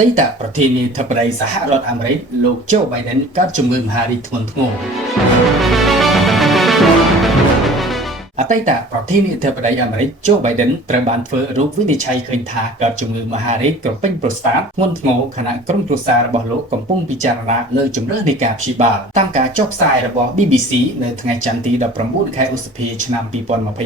តីតប្រធានាធិបតីសហរដ្ឋអាមេរិកលោកโจ Biden កើតជំងឺមហារីកធ្ងន់ធ្ងរអតីតប្រធានាធិបតីអាមេរិកโจ Biden ត្រូវបានធ្វើរោគវិនិច្ឆ័យឃើញថាកើតជំងឺមហារីកក្រពេញប្រូស្តាតធ្ងន់ធ្ងរខណៈក្រុមគ្រួសាររបស់លោកកំពុងពិចារណាលើជម្រើសនៃការព្យាបាលតាមការចុះផ្សាយរបស់ BBC នៅថ្ងៃច័ន្ទទី19ខែឧសភាឆ្នាំ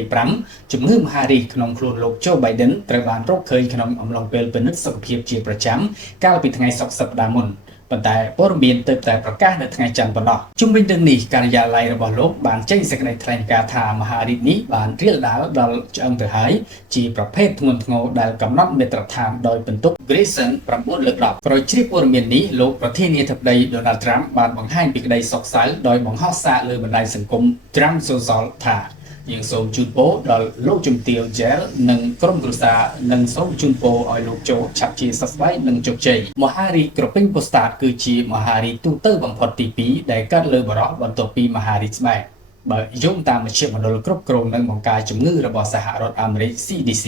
2025ជំងឺមហារីកក្នុងខ្លួនលោកโจ Biden ត្រូវបានរកឃើញក្នុងអំឡុងពេលពិនិត្យសុខភាពជាប្រចាំកាលពីថ្ងៃសុក្រសប្តាហ៍មុនប៉ុន្តែព័ត៌មានទើបតែប្រកាសនៅថ្ងៃច័ន្ទប៉ុណ្ណោះជុំវិញរឿងនេះការិយាល័យរបស់លោកបានចេញសេចក្តីថ្លែងការណ៍ថាមហារីកនេះបានរាលដាលដល់ឆ្អឹងទៅហើយជាប្រភេទធ្ងន់ធ្ងរដែលកំណត់មាត្រដ្ឋានដោយបន្ទុក Grayson 9 លើក 10 ក្រោយជ្រាបព័ត៌មាននេះលោកប្រធានាធិបតី Donald Trump បានបង្ហាញពីក្តីសោកសៅដោយបង្ហោះសារលើបណ្ដាញសង្គម Truth Social ថាយើងសូមជូនពរដល់លោកជំទាវ Jael និងក្រុមគ្រួសារនិងសូមជូនពរឲ្យលោកโจឆាប់ជាសះស្បើយនិងជោគជ័យមហារីកក្រពេញប្រូស្តាតគឺជាមហារីកទូទៅបំផុតទី2ដែលកើតលើបុរសបន្ទាប់ពីមហារីកស្បែកបើយោងតាមមជ្ឈមណ្ឌលគ្រប់គ្រងនិងបង្ការជំងឺរបស់សហរដ្ឋអាមេរិក CDC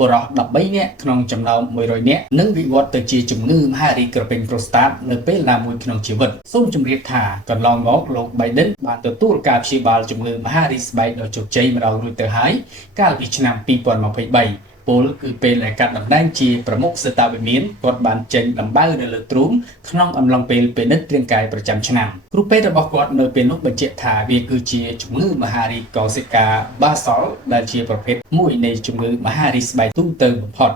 បុរស13នាក់ក្នុងចំណោម100នាក់នឹងវិវត្តទៅជាជំងឺមហារីកក្រពេញប្រូស្តាតនៅពេលណាមួយក្នុងជីវិតសូមជម្រាបថាកន្លងមកលោក Biden បានទទួលការព្យាបាលជំងឺមហារីកស្បែកដ៏ជោគជ័យម្ដងរួចទៅហើយកាលពីឆ្នាំ2023ពលគឺពេលដែលកាត់ដំណែងជាប្រមុខសេតាវិមានគាត់បានចេញដំបៅនៅលើទ្រូងក្នុងអំឡុងពេលពិនិត្យរាងកាយប្រចាំឆ្នាំគ្រូពេទ្យរបស់គាត់នៅពេលនោះបញ្ជាក់ថាវាគឺជាជំងឺមហារីកកោសិកា Basal ដែលជាប្រភេទមួយនៃជំងឺមហារីកស្បែកទូទៅបំផុត